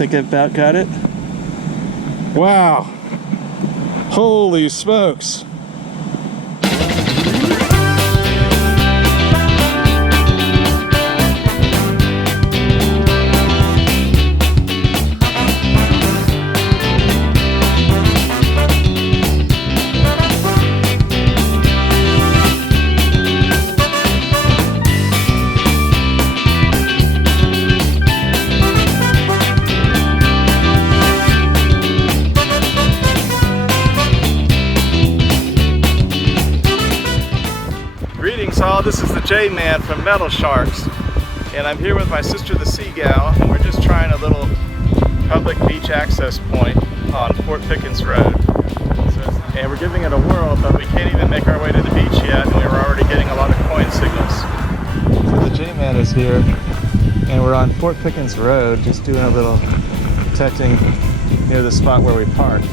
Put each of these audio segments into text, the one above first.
think I about got it. Wow. Holy smokes. This is the J-Man from Metal Sharks, and I'm here with my sister the Seagal, and we're just trying a little public beach access point on Fort Pickens Road. And we're giving it a whirl, but we can't even make our way to the beach yet, and we're already getting a lot of coin signals. So the J-Man is here, and we're on Fort Pickens Road, just doing a little detecting near the spot where we parked.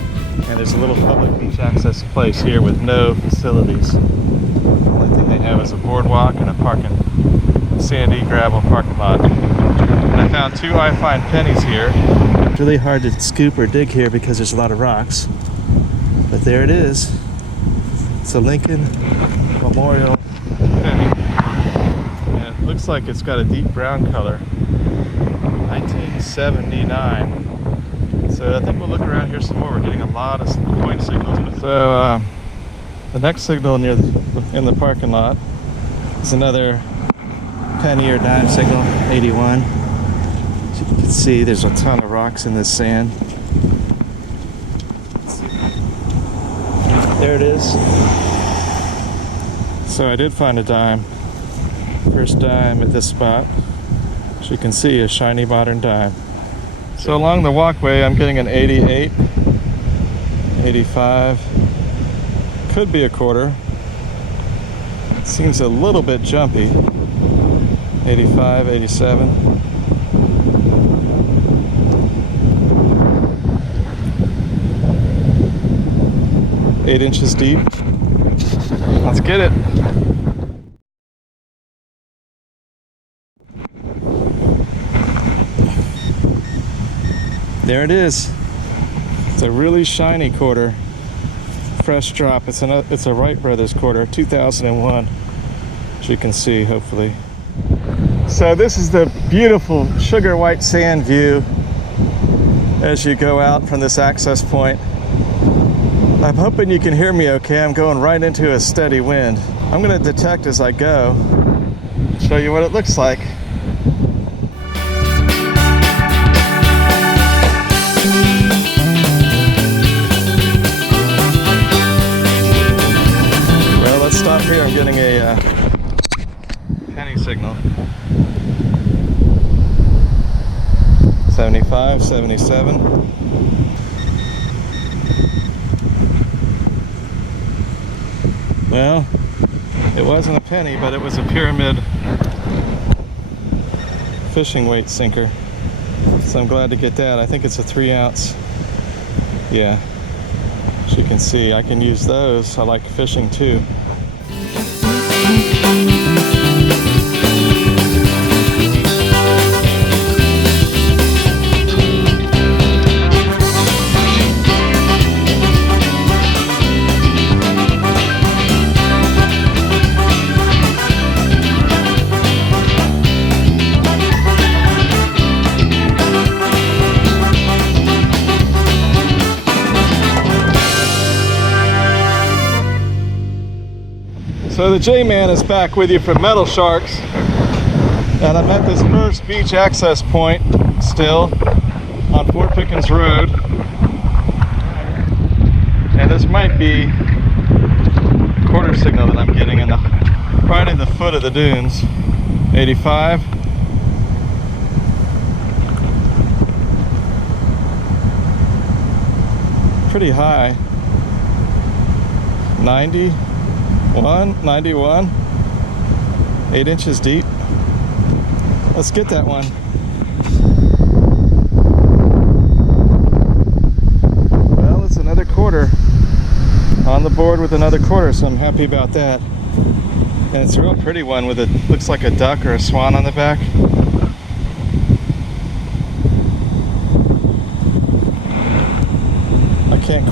And there's a little public beach access place here with no facilities. The only thing they have is a boardwalk and a sandy gravel parking lot. And I found two I find pennies here. It's really hard to scoop or dig here because there's a lot of rocks. But there it is. It's a Lincoln Memorial penny. And it looks like it's got a deep brown color. 1979. So I think we'll look around here some more. We're getting a lot of coin signals. So the next signal in the parking lot is another penny or dime signal, 81. As you can see, there's a ton of rocks in this sand. There it is. So I did find a dime. First dime at this spot. As you can see, a shiny modern dime. So along the walkway, I'm getting an 88, 85, could be a quarter. It seems a little bit jumpy. 85, 87. Eight inches deep. Let's get it. There it is. It's a really shiny quarter. Fresh drop. It's a Wright Brothers quarter, 2001. As you can see, hopefully. So this is the beautiful sugar white sand view as you go out from this access point. I'm hoping you can hear me okay. I'm going right into a steady wind. I'm going to detect as I go, show you what it looks like. Stop here, I'm getting a penny signal. 75, 77. Well, it wasn't a penny, but it was a pyramid fishing weight sinker. So I'm glad to get that. I think it's a 3-ounce. Yeah, as you can see, I can use those. I like fishing too. So the J-Man is back with you from Metal Sharks, and I'm at this first beach access point still on Fort Pickens Road, and this might be a quarter signal that I'm getting right in the foot of the dunes. 85. Pretty high. 91, 8 inches deep. Let's get that one. Well, it's another quarter on the board with another quarter, so I'm happy about that. And it's a real pretty one with it, looks like a duck or a swan on the back.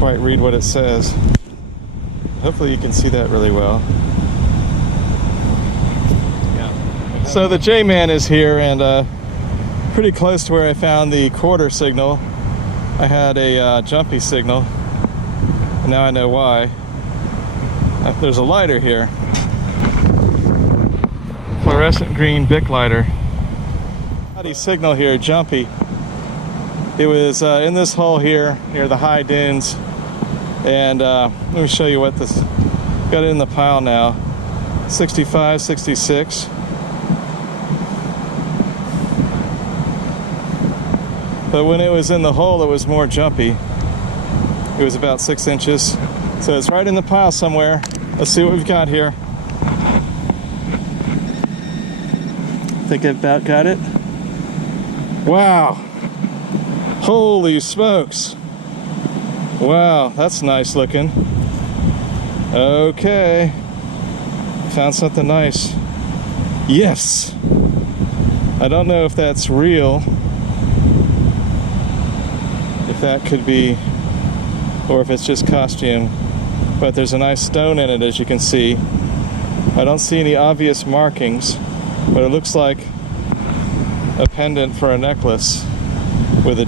quite read what it says. Hopefully you can see that really well. Yeah. So the J-Man is here, and pretty close to where I found the quarter signal. I had a jumpy signal, and now I know why. There's a lighter here. Fluorescent green Bic lighter. Signal here, jumpy. It was in this hole here near the high dunes, and let me show you what this got in the pile now. 65, 66. But when it was in the hole, it was more jumpy. It was about 6 inches. So it's right in the pile somewhere. Let's see what we've got here. I think I about got it. Wow. Holy smokes. Wow, that's nice looking. Okay. Found something nice. Yes. I don't know if that's real. If that could be, or if it's just costume. But there's a nice stone in it, as you can see. I don't see any obvious markings, but it looks like a pendant for a necklace with a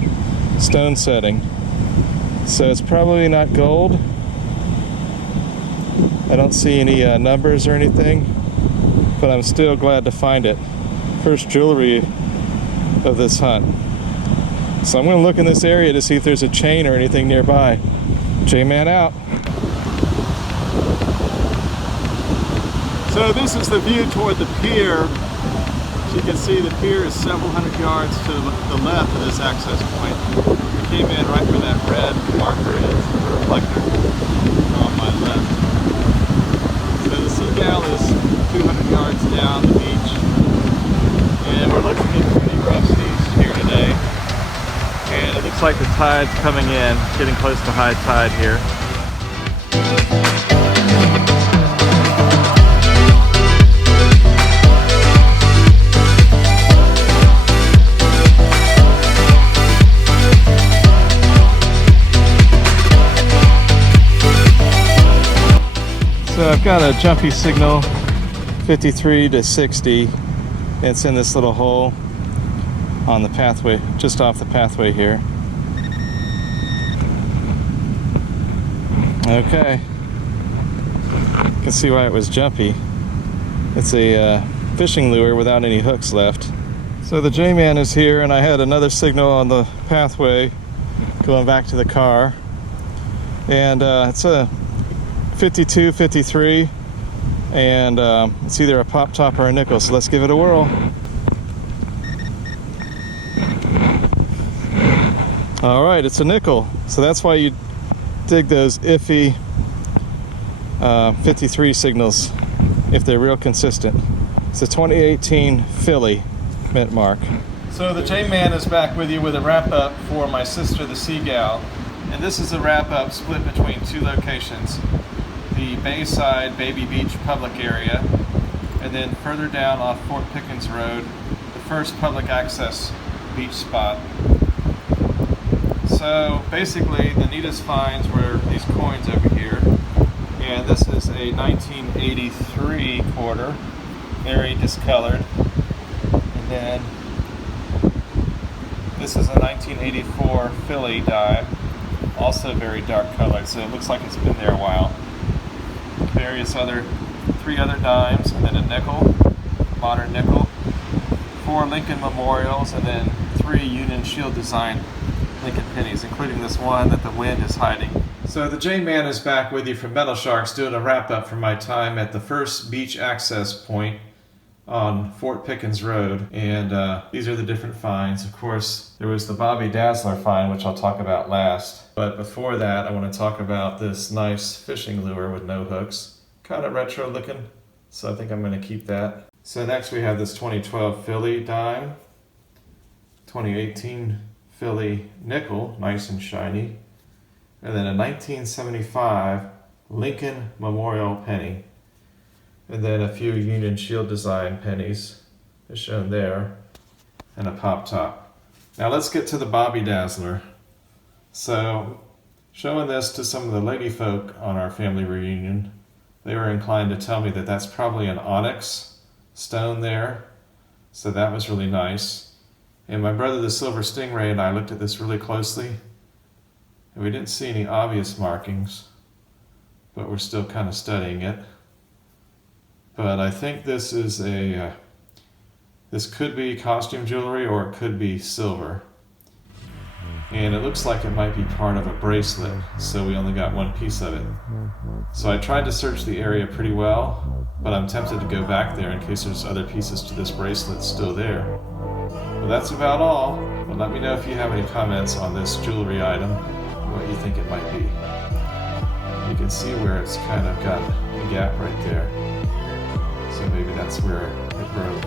stone setting. So it's probably not gold. I don't see any numbers or anything, but I'm still glad to find it. First jewelry of this hunt. So I'm going to look in this area to see if there's a chain or anything nearby. J-Man out. So this is the view toward the pier. As you can see, the pier is several hundred yards to the left of this access point. We came in right where that red marker is, reflector, on my left. So the Seagull is 200 yards down the beach, and we're looking at pretty rough seas here today. And it looks like the tide's coming in, getting close to high tide here. So I've got a jumpy signal, 53 to 60. It's in this little hole on the pathway, just off the pathway here. Okay. You can see why it was jumpy. It's a fishing lure without any hooks left. So the J-Man is here, and I had another signal on the pathway going back to the car. And it's a 52, 53, and it's either a pop top or a nickel, so let's give it a whirl. All right, it's a nickel, so that's why you dig those iffy 53 signals if they're real consistent. It's a 2018 Philly mint mark. So the J-Man is back with you with a wrap-up for my sister, the Seagull, and this is a wrap-up split between two locations. The Bayside Baby Beach public area, and then further down off Fort Pickens Road, the first public access beach spot. So basically the neatest finds were these coins over here, and this is a 1983 quarter, very discolored, and then this is a 1984 Philly dime, also very dark colored, so it looks like it's been there a while. Various three other dimes, and then a nickel, modern nickel, 4 Lincoln memorials, and then 3 Union Shield design Lincoln pennies, including this one that the wind is hiding. So the J-Man is back with you from Metal Sharks, doing a wrap-up from my time at the first beach access point on Fort Pickens Road, and these are the different finds. Of course, there was the Bobby Dazzler find, which I'll talk about last. But before that, I want to talk about this nice fishing lure with no hooks. Kind of retro looking, so I think I'm going to keep that. So next we have this 2012 Philly dime, 2018 Philly nickel, nice and shiny, and then a 1975 Lincoln Memorial penny, and then a few Union Shield design pennies, as shown there, and a pop top. Now let's get to the Bobby Dazzler. So Showing this to some of the lady folk on our family reunion, they were inclined to tell me that that's probably an onyx stone there. So that was really nice. And my brother, the silver stingray, and I looked at this really closely, and we didn't see any obvious markings, but we're still kind of studying it. But I think this is this could be costume jewelry, or it could be silver. And it looks like it might be part of a bracelet, so we only got one piece of it. So I tried to search the area pretty well, but I'm tempted to go back there in case there's other pieces to this bracelet still there. Well, that's about all, but let me know if you have any comments on this jewelry item, what you think it might be. You can see where it's kind of got a gap right there, so maybe that's where it broke.